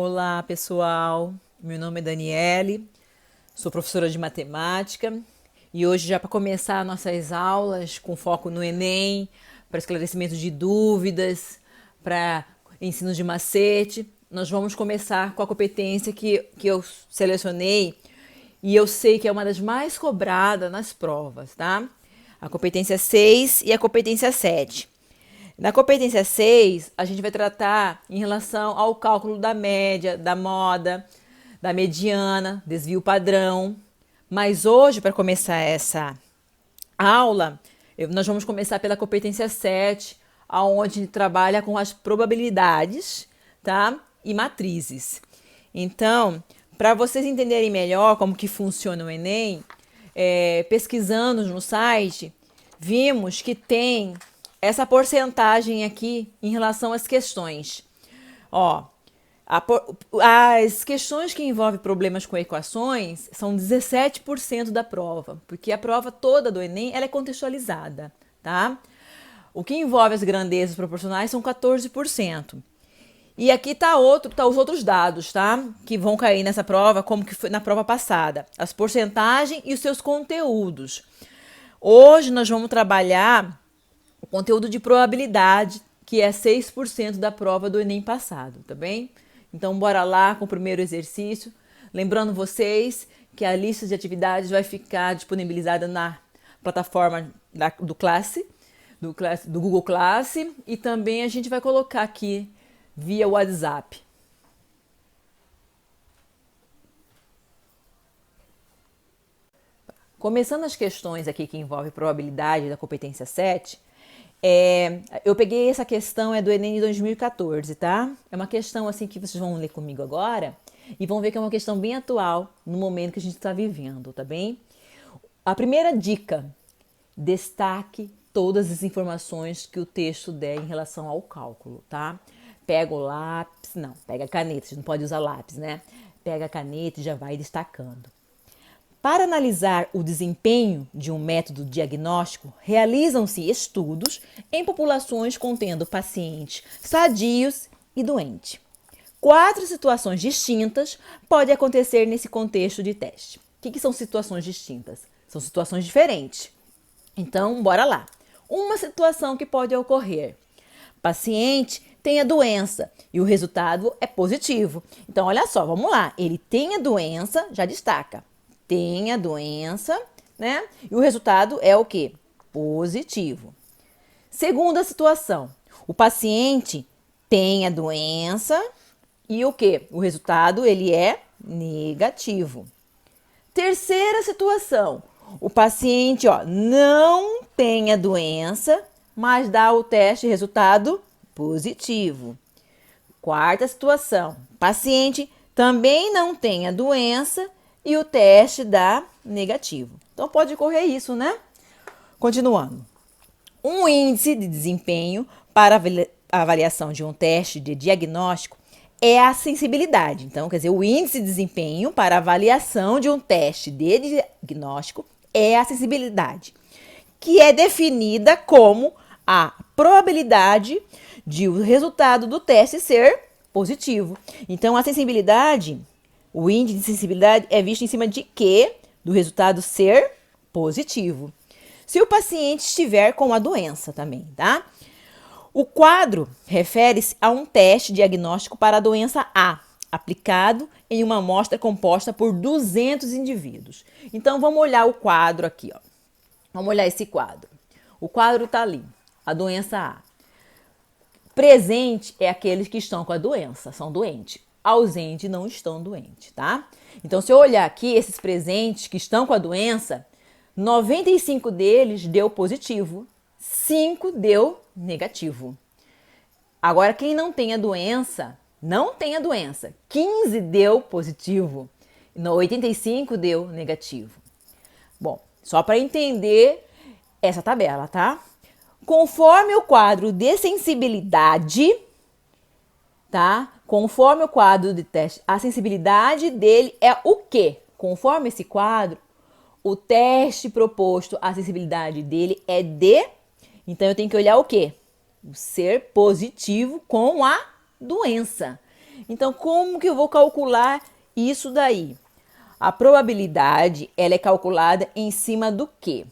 Olá, pessoal. Meu nome é Daniele, sou professora de matemática e hoje, já para começar nossas aulas com foco no Enem, para esclarecimento de dúvidas, para ensino de macete, nós vamos começar com a competência que eu selecionei e eu sei que é uma das mais cobradas nas provas, tá? A competência 6 e a competência 7. Na competência 6, a gente vai tratar em relação ao cálculo da média, da moda, da mediana, desvio padrão. Mas hoje, para começar essa aula, nós vamos começar pela competência 7, onde a gente trabalha com as probabilidades, tá? E matrizes. Então, para vocês entenderem melhor como que funciona o Enem, pesquisando no site, vimos que tem essa porcentagem aqui em relação às questões. Ó, as questões que envolvem problemas com equações são 17% da prova, porque a prova toda do Enem ela é contextualizada, tá? O que envolve as grandezas proporcionais são 14%. E aqui tá os outros dados, tá? Que vão cair nessa prova, como que foi na prova passada. As porcentagens e os seus conteúdos. Hoje nós vamos trabalhar o conteúdo de probabilidade, que é 6% da prova do Enem passado, tá bem? Então, bora lá com o primeiro exercício. Lembrando vocês que a lista de atividades vai ficar disponibilizada na plataforma do Google Classe, e também a gente vai colocar aqui via WhatsApp. Começando as questões aqui que envolvem probabilidade da competência 7, eu peguei essa questão, do Enem de 2014, tá? É uma questão assim que vocês vão ler comigo agora e vão ver que é uma questão bem atual no momento que a gente está vivendo, tá bem? A primeira dica: destaque todas as informações que o texto der em relação ao cálculo, tá? Pega o lápis, pega a caneta, você não pode usar lápis, né? Pega a caneta e já vai destacando. Para analisar o desempenho de um método diagnóstico, realizam-se estudos em populações contendo pacientes sadios e doentes. 4 situações distintas podem acontecer nesse contexto de teste. O que são situações distintas? São situações diferentes. Então, bora lá. Uma situação que pode ocorrer: paciente tem a doença e o resultado é positivo. Então, olha só, vamos lá. Ele tem a doença, já destaca. Tem a doença, né? E o resultado é o quê? Positivo. Segunda situação: o paciente tem a doença e o quê? O resultado ele é negativo. Terceira situação: o paciente, não tem a doença, mas dá o teste resultado positivo. Quarta situação: paciente também não tem a doença e o teste dá negativo. Então pode ocorrer isso, né? Continuando. Um índice de desempenho para a avaliação de um teste de diagnóstico é a sensibilidade. Então, quer dizer, o índice de desempenho para a avaliação de um teste de diagnóstico é a sensibilidade, que é definida como a probabilidade de o resultado do teste ser positivo. Então, a sensibilidade, o índice de sensibilidade é visto em cima de quê? Do resultado ser positivo. Se o paciente estiver com a doença também, tá? O quadro refere-se a um teste diagnóstico para a doença A, aplicado em uma amostra composta por 200 indivíduos. Então, vamos olhar o quadro aqui, ó. Vamos olhar esse quadro. O quadro tá ali, a doença A. Presente é aqueles que estão com a doença, são doentes. Ausente não estão doentes, tá? Então, se eu olhar aqui, esses presentes que estão com a doença, 95 deles deu positivo, 5 deu negativo. Agora, quem não tem a doença, 15 deu positivo, 85 deu negativo. Bom, só para entender essa tabela, tá? Conforme o quadro de sensibilidade, tá? Conforme o quadro de teste, a sensibilidade dele é o quê? Conforme esse quadro, o teste proposto, a sensibilidade dele é D. Então, eu tenho que olhar o quê? O ser positivo com a doença. Então, como que eu vou calcular isso daí? A probabilidade, ela é calculada em cima do quê?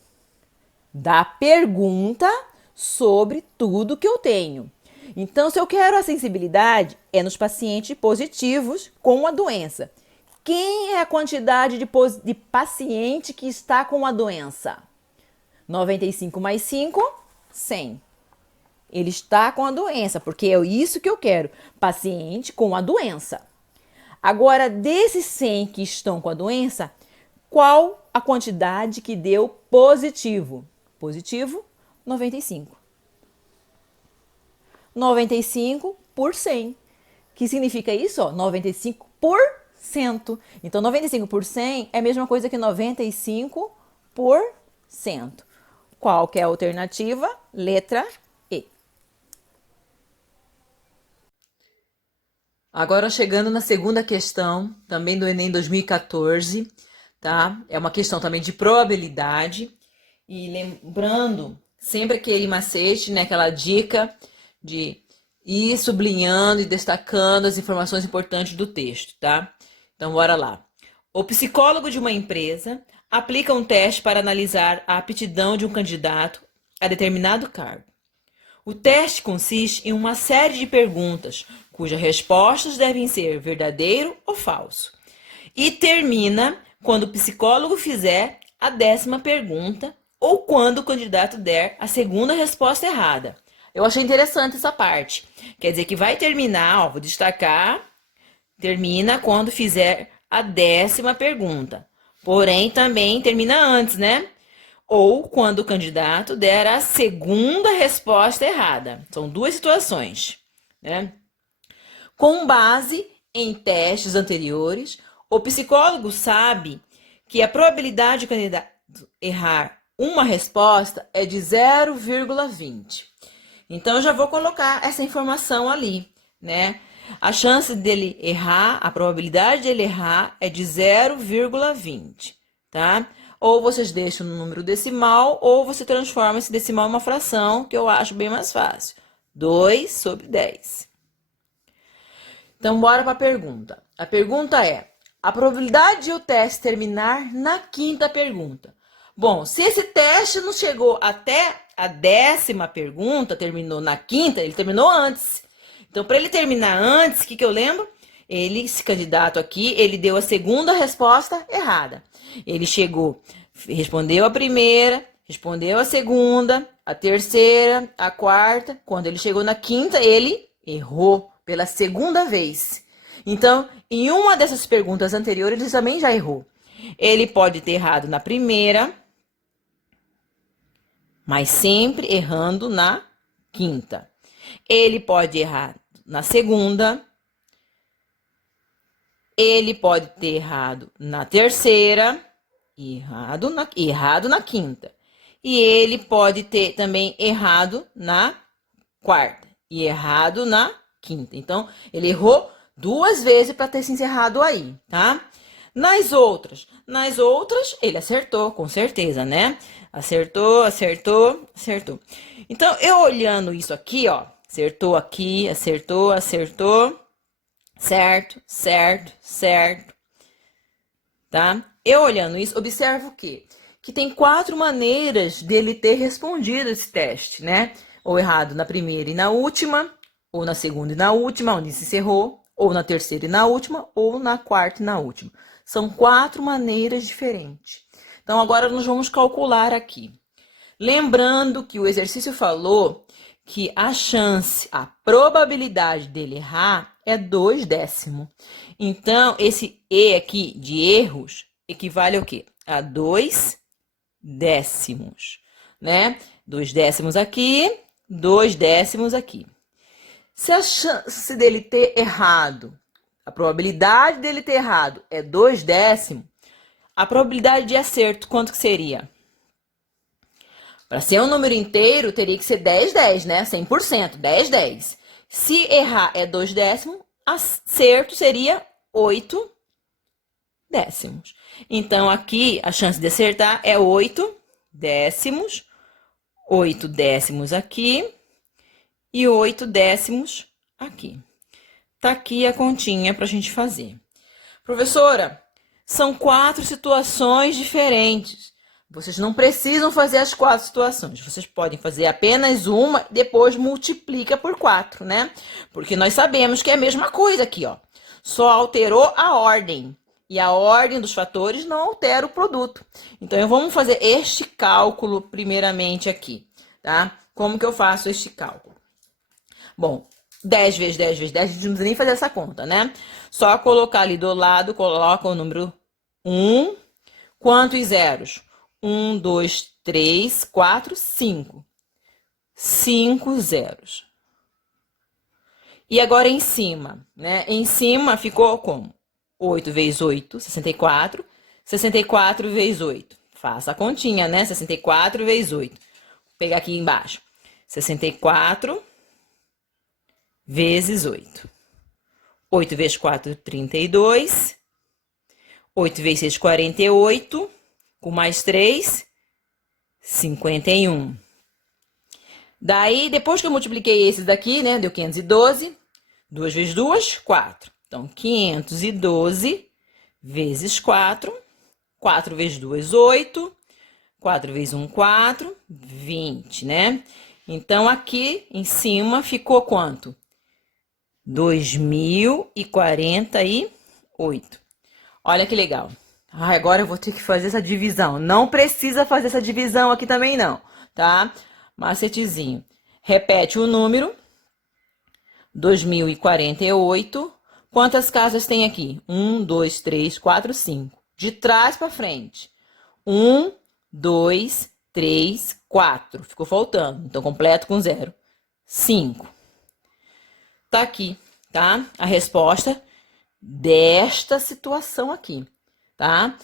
Da pergunta sobre tudo que eu tenho. Então, se eu quero a sensibilidade, é nos pacientes positivos com a doença. Quem é a quantidade de paciente que está com a doença? 95 mais 5, 100. Ele está com a doença, porque é isso que eu quero. Paciente com a doença. Agora, desses 100 que estão com a doença, qual a quantidade que deu positivo? Positivo, 95. 95 por 100. Que significa isso? 95%. Então, 95 por 100 é a mesma coisa que 95%. Qual que é a alternativa? Letra E. Agora chegando na segunda questão, também do Enem 2014, tá? É uma questão também de probabilidade. E lembrando sempre aquele macete, né? Aquela dica de ir sublinhando e destacando as informações importantes do texto, tá? Então, bora lá. O psicólogo de uma empresa aplica um teste para analisar a aptidão de um candidato a determinado cargo. O teste consiste em uma série de perguntas, cujas respostas devem ser verdadeiro ou falso. E termina quando o psicólogo fizer a 10ª pergunta ou quando o candidato der a segunda resposta errada. Eu achei interessante essa parte. Quer dizer que vai terminar, vou destacar, termina quando fizer a 10ª pergunta. Porém, também termina antes, né? Ou quando o candidato der a segunda resposta errada. São duas situações, né? Com base em testes anteriores, o psicólogo sabe que a probabilidade do candidato errar uma resposta é de 0,20. Então, eu já vou colocar essa informação ali, né? A chance dele errar, a probabilidade dele errar é de 0,20, tá? Ou vocês deixam no número decimal, ou você transforma esse decimal em uma fração, que eu acho bem mais fácil. 2 sobre 10. Então, bora para a pergunta. A pergunta é: a probabilidade de o teste terminar na 5ª pergunta. Bom, se esse teste não chegou até a 10ª pergunta, terminou na 5ª, ele terminou antes. Então, para ele terminar antes, o que eu lembro? Esse candidato aqui, ele deu a segunda resposta errada. Ele respondeu a primeira, respondeu a segunda, a terceira, a quarta. Quando ele chegou na 5ª, ele errou pela segunda vez. Então, em uma dessas perguntas anteriores, ele também já errou. Ele pode ter errado na primeira, mas sempre errando na 5ª. Ele pode errar na segunda, ele pode ter errado na terceira, errado na 5ª. E ele pode ter também errado na 4ª e errado na 5ª. Então, ele errou 2 vezes para ter se encerrado aí, tá? Nas outras, ele acertou, com certeza, né? Acertou. Então, eu olhando isso aqui, ó, acertou aqui, acertou. Certo. Tá? Eu olhando isso, observo o quê? Que tem 4 maneiras dele ter respondido esse teste, né? Ou errado na primeira e na última, ou na segunda e na última, onde se encerrou, ou na terceira e na última, ou na 4ª e na última. São 4 maneiras diferentes. Então, agora nós vamos calcular aqui. Lembrando que o exercício falou que a probabilidade dele errar é 2/10. Então, esse E aqui de erros equivale ao quê? A 2/10, né? 2/10 aqui, 2/10 aqui. Se a chance dele ter errado, a probabilidade dele ter errado é 2/10, a probabilidade de acerto, quanto que seria? Para ser um número inteiro, teria que ser 10/10, né? 100%, 10/10. Se errar é 2/10, acerto seria 8/10. Então, aqui, a chance de acertar é 8/10, 8/10 aqui e 8/10 aqui. Tá aqui a continha pra gente fazer. Professora, são 4 situações diferentes. Vocês não precisam fazer as 4 situações. Vocês podem fazer apenas uma e depois multiplica por 4, né? Porque nós sabemos que é a mesma coisa aqui, ó. Só alterou a ordem. E a ordem dos fatores não altera o produto. Então, vamos fazer este cálculo primeiramente aqui, tá? Como que eu faço este cálculo? Bom, 10 vezes 10 vezes 10, a gente não precisa nem fazer essa conta, né? Só colocar ali do lado, coloca o número 1. Quantos zeros? 1, 2, 3, 4, 5. 5 zeros. E agora em cima, né? Em cima ficou como? 8 vezes 8, 64. 64 vezes 8. Faça a continha, né? 64 vezes 8. Vou pegar aqui embaixo. 64 vezes 8. 8 vezes 4, 32. 8 vezes 6, 48. Com mais 3, 51. Daí, depois que eu multipliquei esses daqui, né? Deu 512. 2 vezes 2, 4. Então, 512 vezes 4. 4 vezes 2, 8. 4 vezes 1, 4. 20, né? Então, aqui em cima ficou quanto? 2048. Olha que legal. Agora eu vou ter que fazer essa divisão. Não precisa fazer essa divisão aqui também não, tá? Macetezinho. Repete o número. 2048. Quantas casas tem aqui? 1, 2, 3, 4, 5. De trás para frente. 1, 2, 3, 4. Ficou faltando. Então, completo com 0. 5. Tá aqui, tá? A resposta desta situação aqui, tá?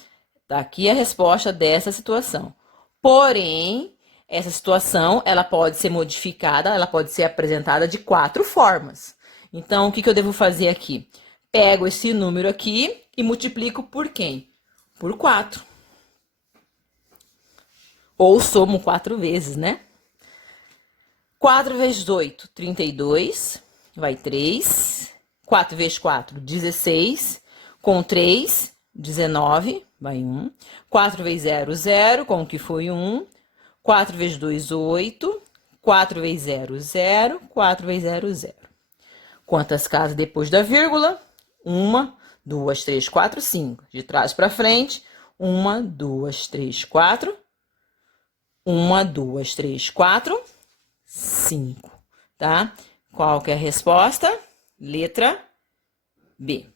Tá aqui a resposta dessa situação. Porém, essa situação, ela pode ser modificada, ela pode ser apresentada de 4 formas. Então, o que eu devo fazer aqui? Pego esse número aqui e multiplico por quem? Por 4. Ou somo 4 vezes, né? 4 vezes 8, 32. Vai 3. 4 vezes 4, 16. Com 3, 19. Vai 1. 4 vezes 0, 0. Com o que foi 1. 4 vezes 2, 8. 4 vezes 0, 0. 4 vezes 0, 0. Quantas casas depois da vírgula? 1, 2, 3, 4, 5. De trás para frente. 1, 2, 3, 4. 1, 2, 3, 4, 5. Tá? Qual que é a resposta? Letra B.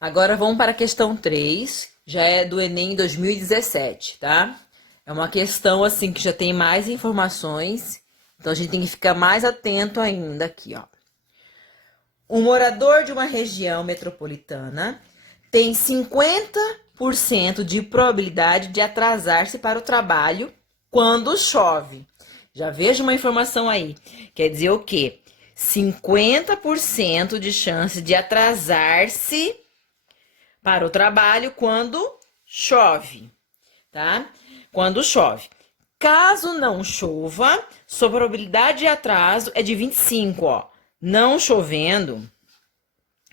Agora vamos para a questão 3. Já é do Enem 2017, tá? É uma questão assim que já tem mais informações. Então, a gente tem que ficar mais atento ainda aqui, ó. Um morador de uma região metropolitana tem 50% de probabilidade de atrasar-se para o trabalho quando chove. Já vejo uma informação aí. Quer dizer o quê? 50% de chance de atrasar-se para o trabalho quando chove, tá? Quando chove. Caso não chova, sua probabilidade de atraso é de 25, ó. Não chovendo,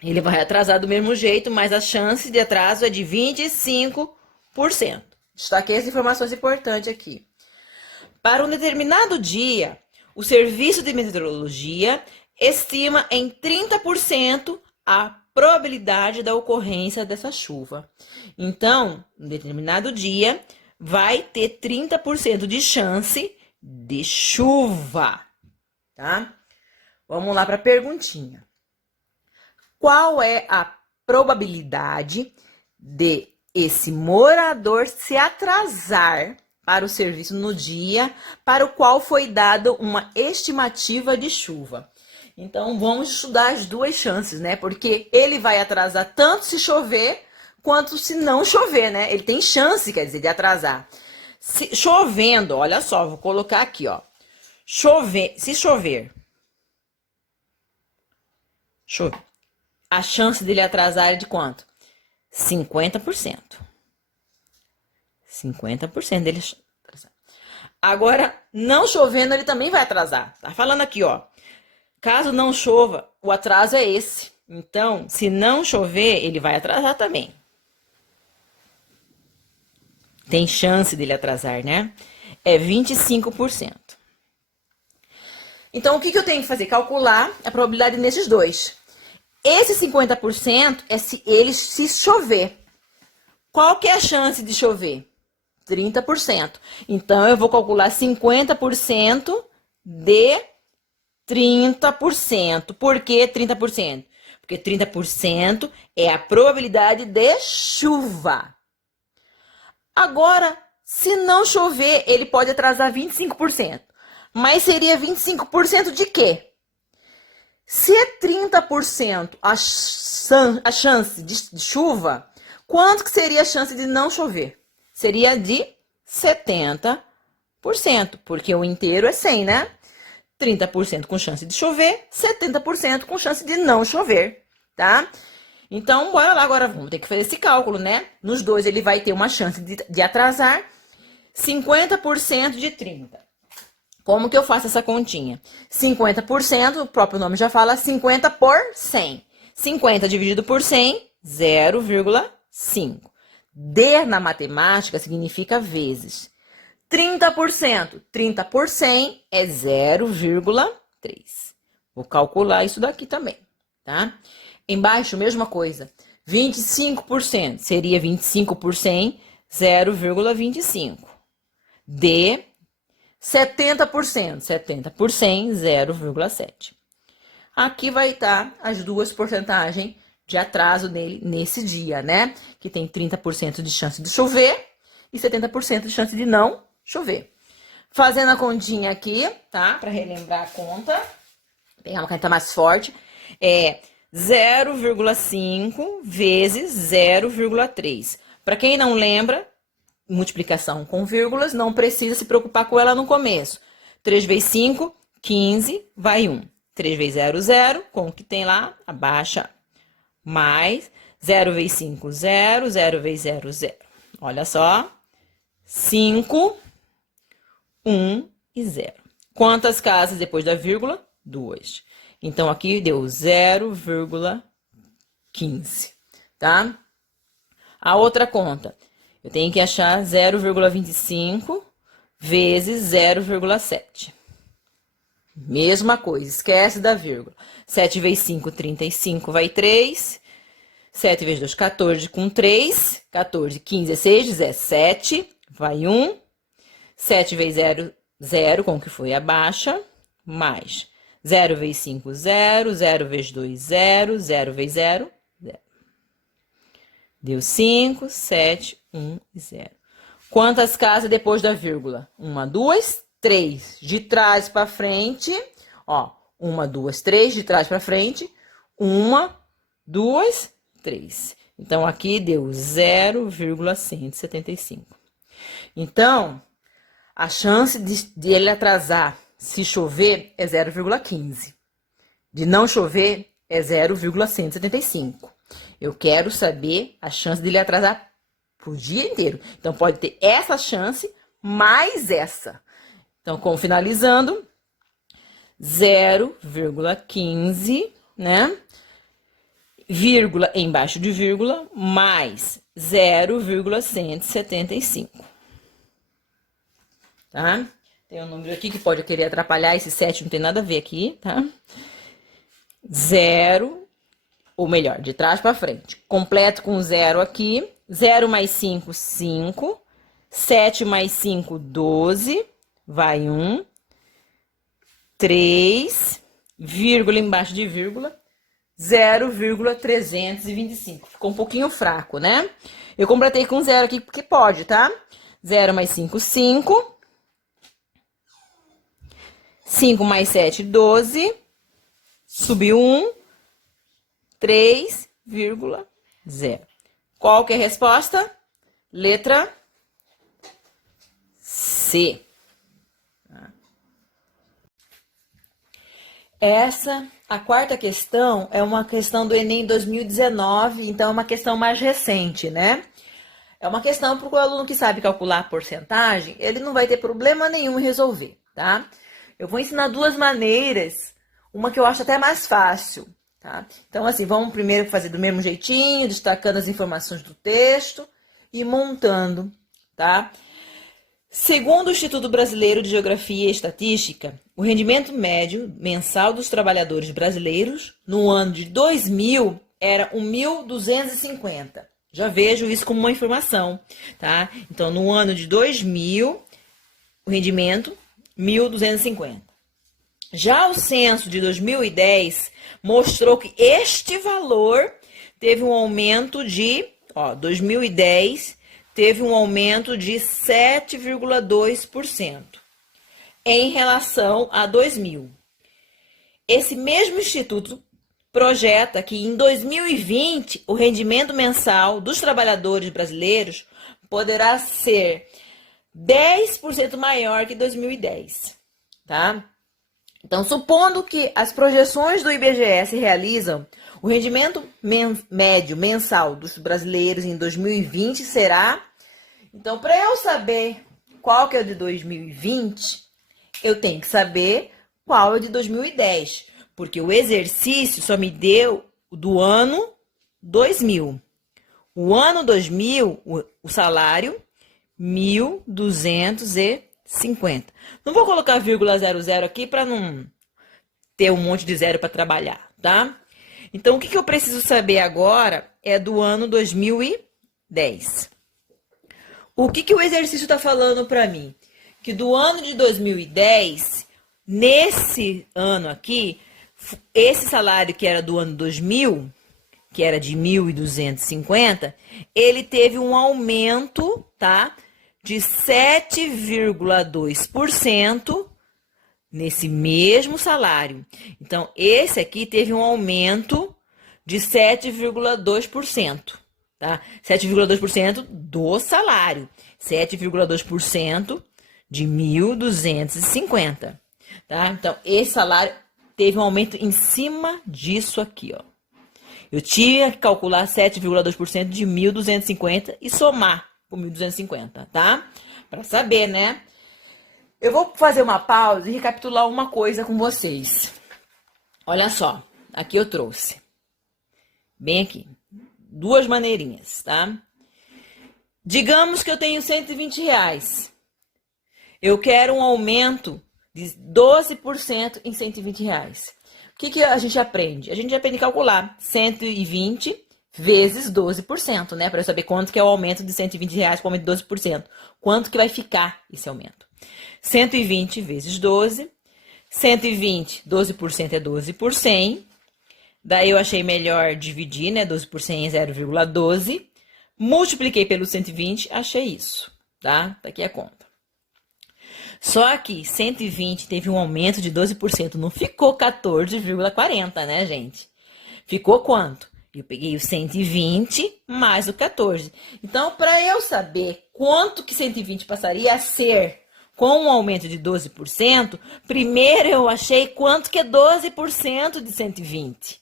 ele vai atrasar do mesmo jeito, mas a chance de atraso é de 25%. Destaquei as informações importantes aqui. Para um determinado dia, o Serviço de Meteorologia estima em 30% a probabilidade da ocorrência dessa chuva. Então, em determinado dia, vai ter 30% de chance de chuva, tá? Vamos lá para a perguntinha. Qual é a probabilidade de esse morador se atrasar para o serviço no dia para o qual foi dada uma estimativa de chuva? Então, vamos estudar as duas chances, né? Porque ele vai atrasar tanto se chover quanto se não chover, né? Ele tem chance, quer dizer, de atrasar. Chovendo, olha só, vou colocar aqui, ó. Se chover. A chance dele atrasar é de quanto? 50%. 50% dele atrasar. Agora, não chovendo, ele também vai atrasar. Tá falando aqui, ó. Caso não chova, o atraso é esse. Então, se não chover, ele vai atrasar também. Tem chance dele atrasar, né? É 25%. Então, o que eu tenho que fazer? Calcular a probabilidade nesses dois. Esse 50% é se chover. Qual que é a chance de chover? 30%. Então, eu vou calcular 50% de 30%. Por que 30%? Porque 30% é a probabilidade de chuva. Agora, se não chover, ele pode atrasar 25%. Mas seria 25% de quê? Se é 30% a chance de chuva, quanto que seria a chance de não chover? Seria de 70%, porque o inteiro é 100, né? 30% com chance de chover, 70% com chance de não chover, tá? Então, bora lá, agora vamos ter que fazer esse cálculo, né? Nos dois ele vai ter uma chance de atrasar 50% de 30%. Como que eu faço essa continha? 50%, o próprio nome já fala 50 por 100. 50 dividido por 100, 0,5. D na matemática significa vezes. 30%, 30 por 100 é 0,3. Vou calcular isso daqui também, tá? Embaixo, mesma coisa. 25% seria 25 por 100, 0,25. D, 70%, 70 por 100, 0,7. Aqui vai estar as duas porcentagens de atraso dele nesse dia, né? Que tem 30% de chance de chover e 70% de chance de não chover. Fazendo a continha aqui, tá? Para relembrar a conta. Vou pegar uma caneta mais forte. É 0,5 vezes 0,3. Para quem não lembra, multiplicação com vírgulas, não precisa se preocupar com ela no começo. 3 vezes 5, 15, vai 1. 3 vezes 0, 0, com o que tem lá, abaixa, mais 0 vezes 5, 0, 0 vezes 0, 0. Olha só, 5, 1 e 0. Quantas casas depois da vírgula? 2. Então, aqui deu 0,15, tá? A outra conta, eu tenho que achar 0,25 vezes 0,7. Mesma coisa, esquece da vírgula. 7 vezes 5, 35, vai 3. 7 vezes 2, 14 com 3. 14, 15, 16, 17, vai 1. 7 vezes 0, 0, com que foi abaixa, mais 0 vezes 5, 0, 0 vezes 2, 0, 0 vezes 0, 0. Deu 5, 7, 1 e 0. Quantas casas depois da vírgula? 1, 2, 3. De trás para frente, ó, 1, 2, 3, de trás para frente, 1, 2, 3. Então, aqui deu 0,175. Então, a chance de ele atrasar se chover é 0,15. De não chover é 0,175. Eu quero saber a chance dele atrasar pro dia inteiro. Então, pode ter essa chance mais essa. Então, como finalizando, 0,15, né? Vírgula embaixo de vírgula, mais 0,175. Tá? Tem um número aqui que pode querer atrapalhar, esse 7 não tem nada a ver aqui, tá? 0, ou melhor, de trás para frente. Completo com 0 aqui. 0 mais 5, 5. 7 mais 5, 12. Vai 1. 3, vírgula embaixo de vírgula, 0,325. Ficou um pouquinho fraco, né? Eu completei com 0 aqui porque pode, tá? 0 mais 5, 5. 5 mais 7, 12. Subiu 1. 3,0. Qual que é a resposta? Letra C. Essa, a quarta questão, é uma questão do Enem 2019, então é uma questão mais recente, né? É uma questão para o aluno que sabe calcular a porcentagem, ele não vai ter problema nenhum em resolver, tá? Eu vou ensinar duas maneiras uma que eu acho até mais fácil, tá? Então, assim, vamos primeiro fazer do mesmo jeitinho, destacando as informações do texto e montando, tá? Segundo o Instituto Brasileiro de Geografia e Estatística, o rendimento médio mensal dos trabalhadores brasileiros no ano de 2000 era 1.250. Já vejo isso como uma informação, tá? Então, no ano de 2000, o rendimento 1.250. Já o censo de 2010 mostrou que este valor teve um aumento de, 2010 teve um aumento de 7,2% em relação a 2000. Esse mesmo instituto projeta que em 2020 o rendimento mensal dos trabalhadores brasileiros poderá ser 10% maior que 2010, tá? Então, supondo que as projeções do IBGE se realizam, o rendimento médio mensal dos brasileiros em 2020 será... Então, para eu saber qual que é o de 2020, eu tenho que saber qual é o de 2010, porque o exercício só me deu do ano 2000. O ano 2000, o salário, 1.250. Não vou colocar vírgula 00 aqui para não ter um monte de zero para trabalhar, tá? Então, o que eu preciso saber agora é do ano 2010. O que o exercício está falando para mim? Que do ano de 2010, nesse ano aqui, esse salário que era do ano 2000, que era de 1.250, ele teve um aumento, tá? De 7,2% nesse mesmo salário. Então, esse aqui teve um aumento de 7,2%, tá? 7,2% do salário, 7,2% de 1.250, tá? Então, esse salário teve um aumento em cima disso aqui, ó. Eu tinha que calcular 7,2% de 1.250 e somar com 1.250, tá? Para saber, né? Eu vou fazer uma pausa e recapitular uma coisa com vocês. Olha só, aqui eu trouxe. Bem aqui. Duas maneirinhas, tá? Digamos que eu tenho R$120. Eu quero um aumento de 12% em R$120. O que a gente aprende? A gente aprende a calcular 120 vezes 12%, né? Para eu saber quanto que é o aumento de R$120 com o aumento de 12%. Quanto que vai ficar esse aumento? 120 vezes 12. 120, 12% é 12 por 100. Daí eu achei melhor dividir, né? 12 por 100 é 0,12. Multipliquei pelo 120, achei isso, tá? Tá aqui a conta. Só que 120 teve um aumento de 12%, não ficou 14,40, né, gente? Ficou quanto? Eu peguei o 120 mais o 14. Então, para eu saber quanto que 120 passaria a ser com um aumento de 12%, primeiro eu achei quanto que é 12% de 120.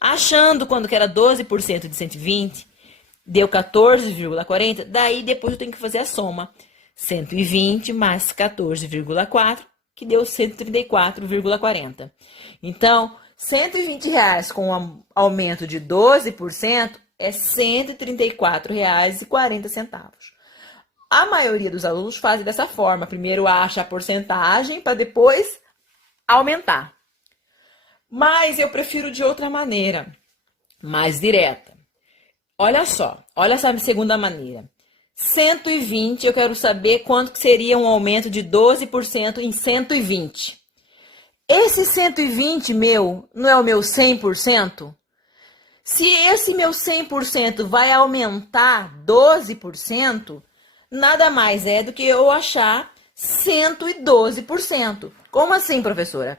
Achando quando que era 12% de 120, deu 14,40, daí depois eu tenho que fazer a soma. 120 mais 14,4, que deu 134,40. Então, R$120 com um aumento de 12% é R$134,40. A maioria dos alunos fazem dessa forma. Primeiro acha a porcentagem para depois aumentar. Mas eu prefiro de outra maneira, mais direta. Olha só, olha essa segunda maneira. 120, eu quero saber quanto que seria um aumento de 12% em 120. Esse 120 meu, não é o meu 100%? Se esse meu 100% vai aumentar 12%, nada mais é do que eu achar 112%. Como assim, professora?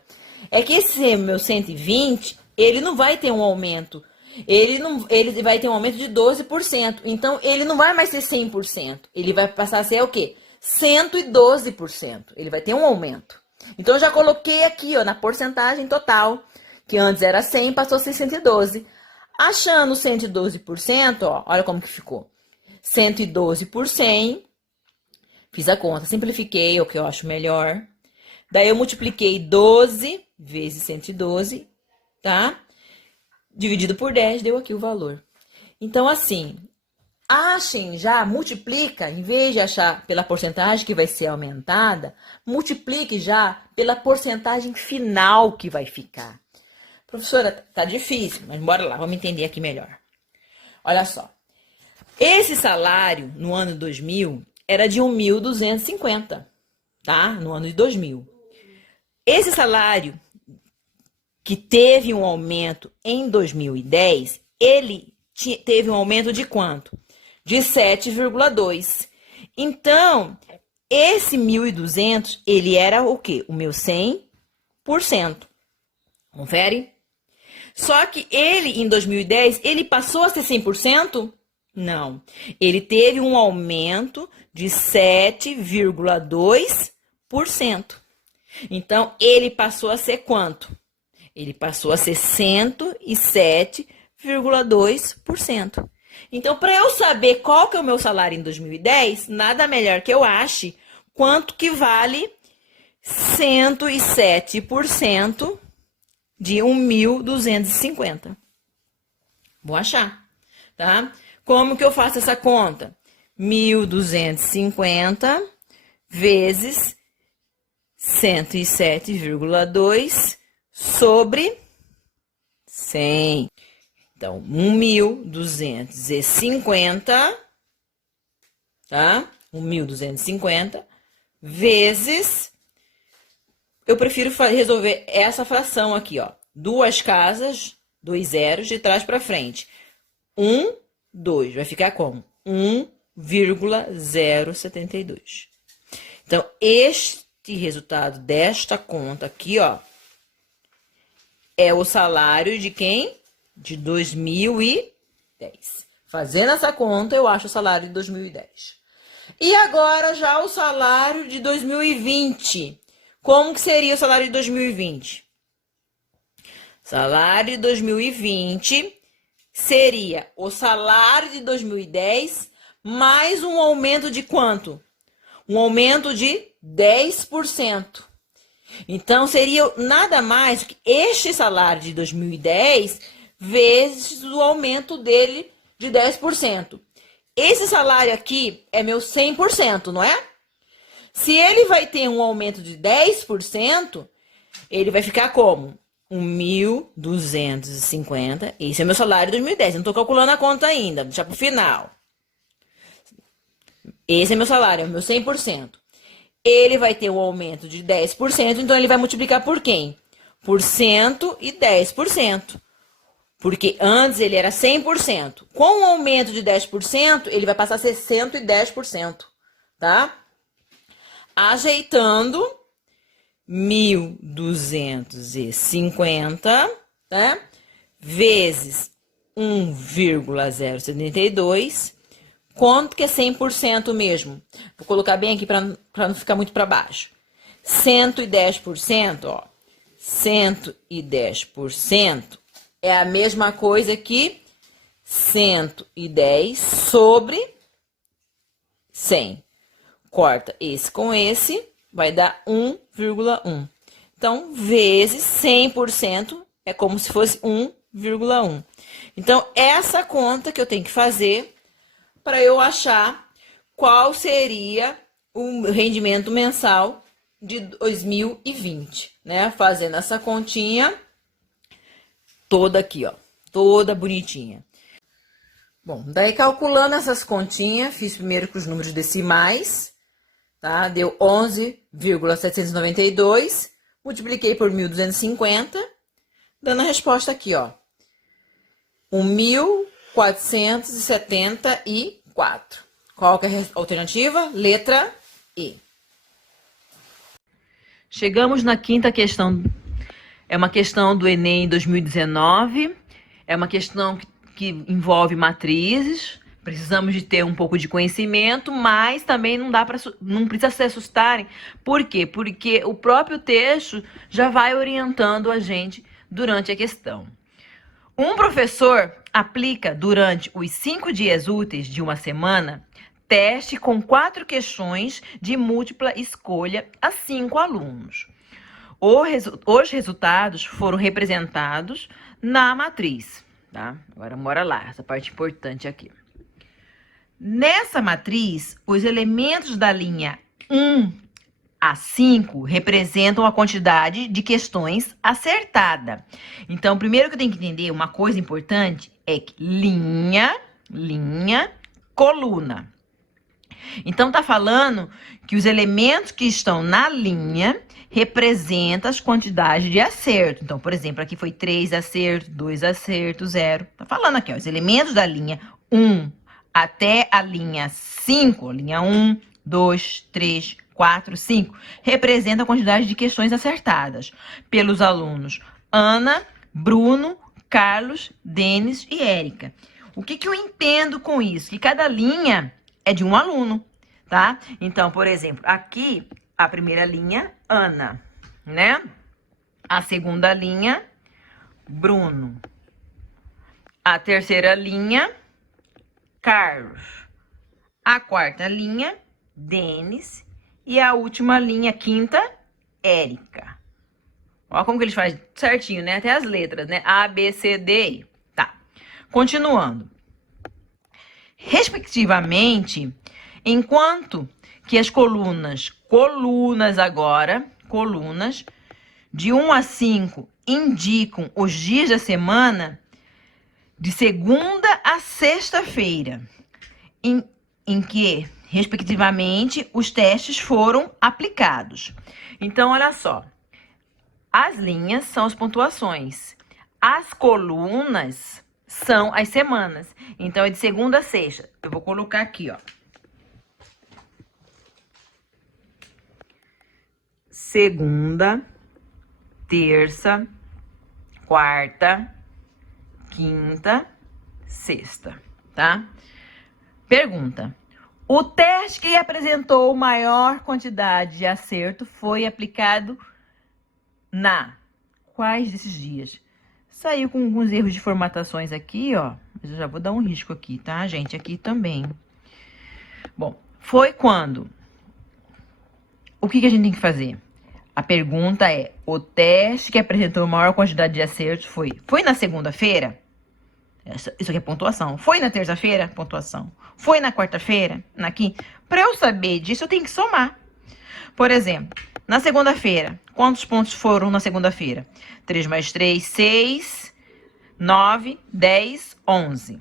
É que esse meu 120, ele não vai ter um aumento. Ele vai ter um aumento de 12%. Então, ele não vai mais ser 100%. Ele vai passar a ser o quê? 112%. Ele vai ter um aumento. Então, eu já coloquei aqui, ó, na porcentagem total, que antes era 100, passou a ser 112. Achando 112%, ó, olha como que ficou. 112 por 100. Fiz a conta, simplifiquei, o que eu acho melhor. Daí, eu multipliquei 12 vezes 112, tá? Dividido por 10, deu aqui o valor. Então, assim, achem já, multiplica, em vez de achar pela porcentagem que vai ser aumentada, multiplique já pela porcentagem final que vai ficar. Professora, tá difícil, mas bora lá, vamos entender aqui melhor. Olha só, esse salário no ano 2000 era de 1.250, tá? No ano de 2000. Esse salário que teve um aumento em 2010, ele teve um aumento de quanto? De 7,2. Então, esse 1.200, ele era o quê? O meu 100%. Confere? Só que ele, em 2010, ele passou a ser 100%? Não. Ele teve um aumento de 7,2%. Então, ele passou a ser quanto? Ele passou a ser 107,2%. Então, para eu saber qual que é o meu salário em 2010, nada melhor que eu ache quanto que vale 107% de 1.250. Vou achar, tá? Como que eu faço essa conta? 1.250 vezes 107,2 sobre 100. Então, 1.250, tá? 1.250 vezes... Eu prefiro resolver essa fração aqui, ó. Duas casas, 2 zeros, de trás para frente. 1, 2. Vai ficar como? 1,072. Então, este resultado desta conta aqui, ó, é o salário de quem? De 2010. Fazendo essa conta, eu acho o salário de 2010. E agora já o salário de 2020. Como que seria o salário de 2020? Salário de 2020 seria o salário de 2010 mais um aumento de quanto? Um aumento de 10%. Então, seria nada mais que este salário de 2010 vezes o aumento dele de 10%. Esse salário aqui é meu 100%, não é? Se ele vai ter um aumento de 10%, ele vai ficar como? 1.250. Esse é meu salário de 2010. Eu não estou calculando a conta ainda, deixa para o final. Esse é meu salário, é o meu 100%. Ele vai ter um aumento de 10%, então ele vai multiplicar por quem? Por 110%. Porque antes ele era 100%. Com um aumento de 10%, ele vai passar a ser 110%, tá? Ajeitando, 1.250, tá? Vezes 1,072. Quanto que é 100% mesmo? Vou colocar bem aqui para não ficar muito para baixo. 110%, ó. 110% é a mesma coisa que 110 sobre 100. Corta esse com esse, vai dar 1,1. Então, vezes 100% é como se fosse 1,1. Então, essa conta que eu tenho que fazer para eu achar qual seria o rendimento mensal de 2020, né? Fazendo essa continha toda aqui, ó, toda bonitinha. Bom, daí calculando essas continhas, fiz primeiro com os números decimais, tá? Deu 11,792, multipliquei por 1.250, dando a resposta aqui, ó, 1.474. Qual que é a alternativa? Letra E. Chegamos na quinta questão. É uma questão do Enem 2019. É uma questão que envolve matrizes. Precisamos de ter um pouco de conhecimento, mas também não precisa se assustarem. Por quê? Porque o próprio texto já vai orientando a gente durante a questão. Um professor aplica durante os 5 dias úteis de uma semana teste com 4 questões de múltipla escolha a 5 alunos. Os resultados foram representados na matriz, tá? Agora, bora lá, essa parte importante aqui. Nessa matriz, os elementos da linha 1 a 5 representam a quantidade de questões acertada. Então, primeiro que eu tenho que entender, uma coisa importante é que linha, coluna. Então, tá falando que os elementos que estão na linha representam as quantidades de acerto. Então, por exemplo, aqui foi 3 acertos, 2 acertos, 0. Tá falando aqui, ó, os elementos da linha 1 até a linha 5, linha 1, 2, 3, 4, 5, representam a quantidade de questões acertadas pelos alunos Ana, Bruno, Carlos, Denis e Érica. O que eu entendo com isso? Que cada linha é de um aluno, tá? Então, por exemplo, aqui a primeira linha, Ana, né? A segunda linha, Bruno. A terceira linha, Carlos. A quarta linha, Denis. E a última linha, quinta, Érica. Olha como que eles fazem certinho, né? Até as letras, né? A, B, C, D, E. Tá. Continuando. Respectivamente, enquanto que as colunas agora, colunas, de 1 a 5 indicam os dias da semana, de segunda a sexta-feira, em que, respectivamente, os testes foram aplicados. Então, olha só. As linhas são as pontuações. As colunas são as semanas. Então, é de segunda a sexta. Eu vou colocar aqui, ó. Segunda, terça, quarta, quinta, sexta, tá? Pergunta. O teste que apresentou maior quantidade de acerto foi aplicado na quais desses dias? Saiu com alguns erros de formatações aqui, ó. Mas eu já vou dar um risco aqui, tá, gente? Aqui também. Bom, foi quando? O que a gente tem que fazer? A pergunta é, o teste que apresentou maior quantidade de acertos foi na segunda-feira? Isso aqui é pontuação. Foi na terça-feira? Pontuação. Foi na quarta-feira? Na quinta? Para eu saber disso, eu tenho que somar. Por exemplo, na segunda-feira, quantos pontos foram na segunda-feira? 3 mais 3, 6, 9, 10, 11.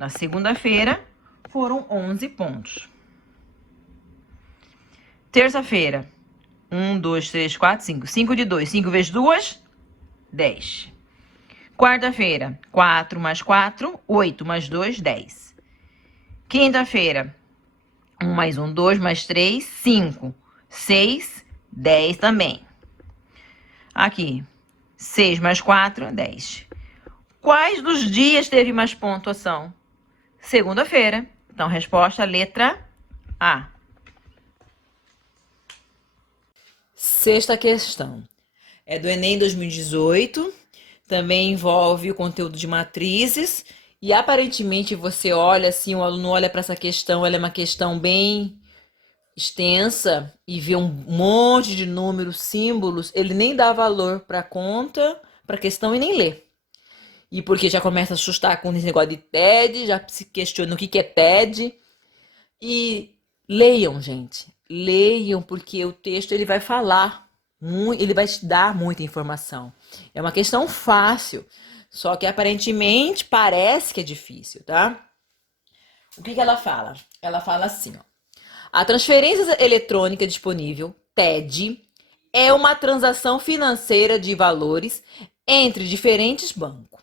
Na segunda-feira, foram 11 pontos. Terça-feira, 1, 2, 3, 4, 5. 5 de 2. 5 vezes 2, 10. Quarta-feira, 4 mais 4, 8 mais 2, 10. Quinta-feira, 1 mais 1, 2 mais 3, 5. 6, 10 também. Aqui, 6 mais 4, 10. Quais dos dias teve mais pontuação? Segunda-feira. Então, resposta, letra A. Sexta questão. É do Enem 2018. Também envolve o conteúdo de matrizes. E, aparentemente, você olha assim, o aluno olha para essa questão, ela é uma questão bem extensa e vê um monte de números, símbolos, ele nem dá valor para a conta, para a questão e nem lê. E porque já começa a assustar com esse negócio de TED, já se questiona o que é TED. E leiam, gente. Leiam, porque o texto ele vai falar, ele vai te dar muita informação. É uma questão fácil, só que aparentemente parece que é difícil, tá? O que ela fala? Ela fala assim, ó. A transferência eletrônica disponível, TED, é uma transação financeira de valores entre diferentes bancos.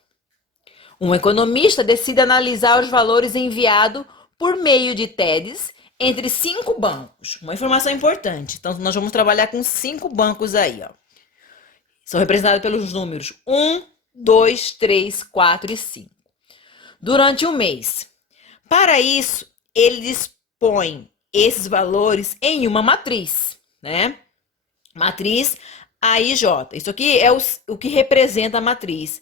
Um economista decide analisar os valores enviados por meio de TEDs entre 5 bancos. Uma informação importante. Então, nós vamos trabalhar com 5 bancos aí, ó. São representados pelos números 1, 2, 3, 4 e 5. Durante um mês. Para isso, ele dispõe esses valores em uma matriz, né? Matriz A e J. Isso aqui é o que representa a matriz.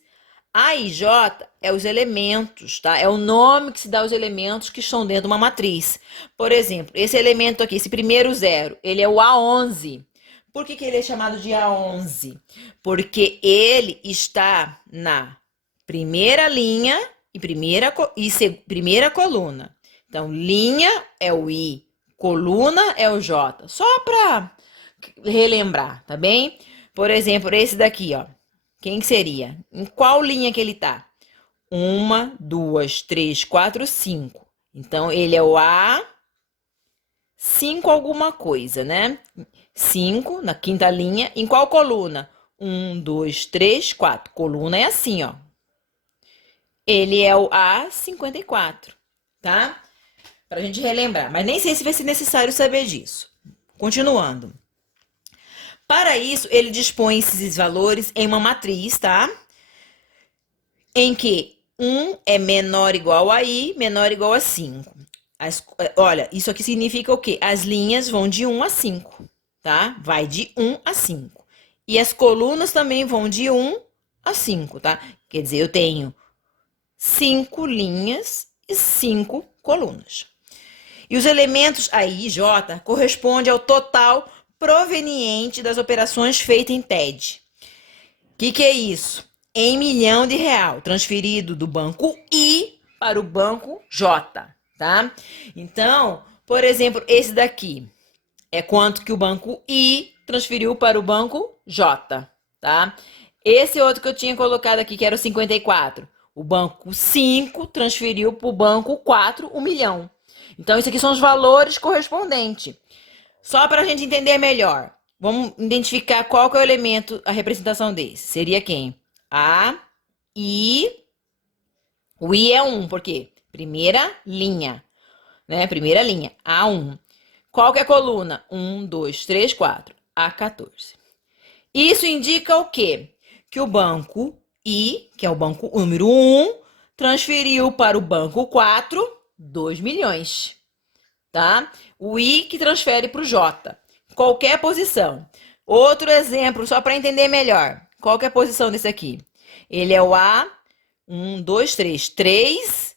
A e J é os elementos, tá? É o nome que se dá aos elementos que estão dentro de uma matriz. Por exemplo, esse elemento aqui, esse primeiro zero, ele é o A11. Por que ele é chamado de A11? Porque ele está na primeira linha e primeira coluna. Então, linha é o I, coluna é o J. Só para relembrar, tá bem? Por exemplo, esse daqui, ó. Quem que seria? Em qual linha que ele tá? 1, 2, 3, 4, 5. Então, ele é o A5 alguma coisa, né? 5 na quinta linha. Em qual coluna? 1, 2, 3, 4. Coluna é assim, ó. Ele é o A54, tá? Pra gente relembrar. Mas nem sei se vai ser necessário saber disso. Continuando. Para isso, ele dispõe esses valores em uma matriz, tá? Em que 1 é menor ou igual a I, menor ou igual a 5. Olha, isso aqui significa o quê? As linhas vão de 1 a 5, tá? Vai de 1 a 5. E as colunas também vão de 1 a 5, tá? Quer dizer, eu tenho 5 linhas e 5 colunas. E os elementos I e J correspondem ao total proveniente das operações feitas em TED. O que é isso? Em milhão de real, transferido do banco I para o banco J, tá? Então, por exemplo, esse daqui é quanto que o banco I transferiu para o banco J, tá? Esse outro que eu tinha colocado aqui, que era o 54, o banco 5 transferiu para o banco 4 1 milhão. Então, isso aqui são os valores correspondentes. Só para a gente entender melhor, vamos identificar qual que é o elemento, a representação desse. Seria quem? A, I. O I é 1, por quê? Primeira linha, né? Primeira linha, A1. Qual que é a coluna? 1, 2, 3, 4. A14. Isso indica o quê? Que o banco I, que é o banco número 1, transferiu para o banco 4 2 milhões, tá? O I que transfere para o J. Qualquer posição. Outro exemplo, só para entender melhor. Qual que é a posição desse aqui? Ele é o A, 1, 2, 3. 3,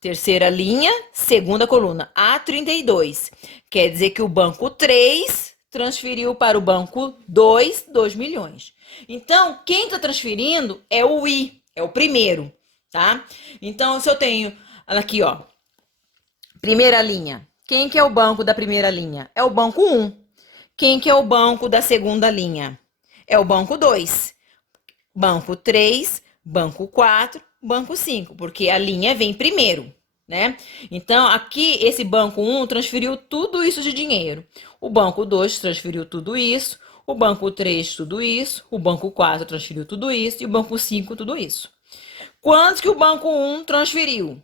terceira linha, segunda coluna. A32. Quer dizer que o banco 3 transferiu para o banco 2, 2 milhões. Então, quem está transferindo é o I, é o primeiro, tá? Então, se eu tenho aqui, ó, primeira linha. Quem que é o banco da primeira linha? É o banco 1. Quem que é o banco da segunda linha? É o banco 2. Banco 3, banco 4, banco 5, porque a linha vem primeiro, né? Então, aqui, esse banco 1 transferiu tudo isso de dinheiro. O banco 2 transferiu tudo isso. O banco 3, tudo isso. O banco 4 transferiu tudo isso. E o banco 5, tudo isso. Quanto que o banco 1 transferiu?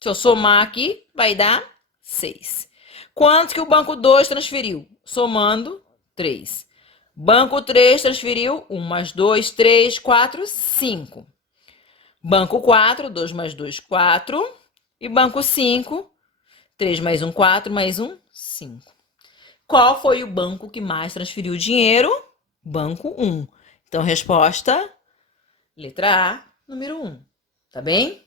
Se eu somar aqui, vai dar 6. Quanto que o banco 2 transferiu? Somando, 3. Banco 3 transferiu 1 mais 2, 3, 4, 5. Banco 4, 2 mais 2, 4. E banco 5, 3 mais 1, 4, mais 1, 5. Qual foi o banco que mais transferiu dinheiro? Banco 1. Então, resposta, letra A, número 1. Tá bem?